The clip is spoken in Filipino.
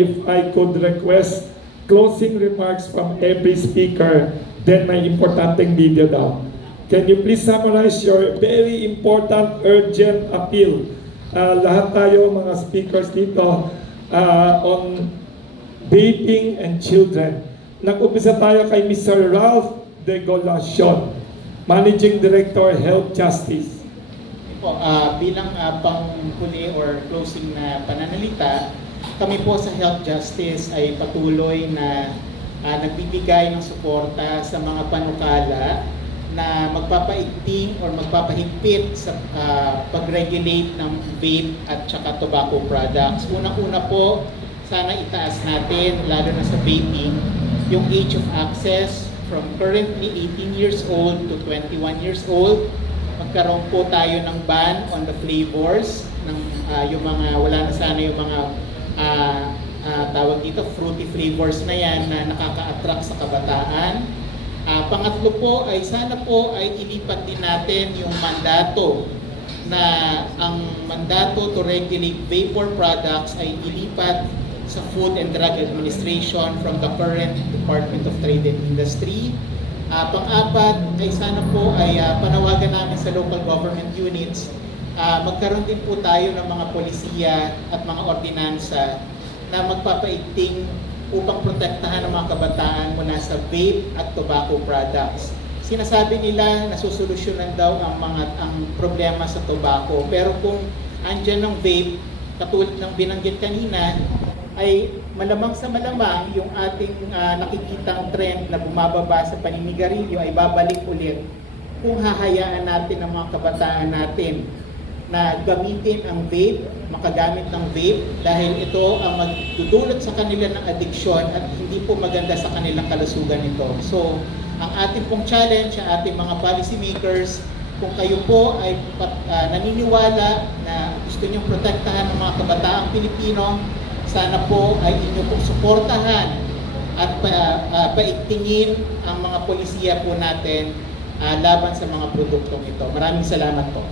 If I could request closing remarks from every speaker, then may importanteng video daw. Can you please summarize your very important, urgent appeal? Lahat tayo mga speakers dito on vaping and children. Nag-umpisa tayo kay Mr. Ralph De Golacion, Managing Director, Health Justice. Bilang panghuli or closing na pananalita, kami po sa Health Justice ay patuloy na nagbibigay ng suporta sa mga panukala na magpapaigting or magpapahigpit sa pag-regulate ng vape at saka tobacco products. Unang-una po, sana itaas natin, lalo na sa vaping, yung age of access from currently 18 years old to 21 years old. Magkaroon po tayo ng ban on the flavors, ng yung mga, wala na sana yung mga tawag dito, fruity flavors na yan na nakaka-attract sa kabataan. Pangatlo po ay sana po ay ilipat din natin yung mandato na ang mandato to regulate vapor products ay ilipat sa Food and Drug Administration from the current Department of Trade and Industry. Pang-apat ay sana po ay panawagan namin sa local government units, magkaroon din po tayo ng mga polisiya at mga ordinansa na magpapaigting upang protektahan ang mga kabataan mula sa vape at tobacco products. Sinasabi nila na susolusyonan daw ang problema sa tobacco, pero kung andyan ng vape, katulad ng binanggit kanina, ay malamang sa malamang yung ating nakikitang trend na bumababa sa paninigarilyo ay babalik ulit kung hahayaan natin ang mga kabataan natin na gamitin ang vape, makagamit ng vape, dahil ito ang magdudulot sa kanila ng addiction at hindi po maganda sa kanilang kalusugan ito. So, ang ating pong challenge, ang ating mga policy makers, kung kayo po ay naniniwala na gusto niyong protektahan ang mga kabataang Pilipino, sana po ay inyo pong suportahan at paigtingin ang mga polisiya po natin laban sa mga produktong ito. Maraming salamat po.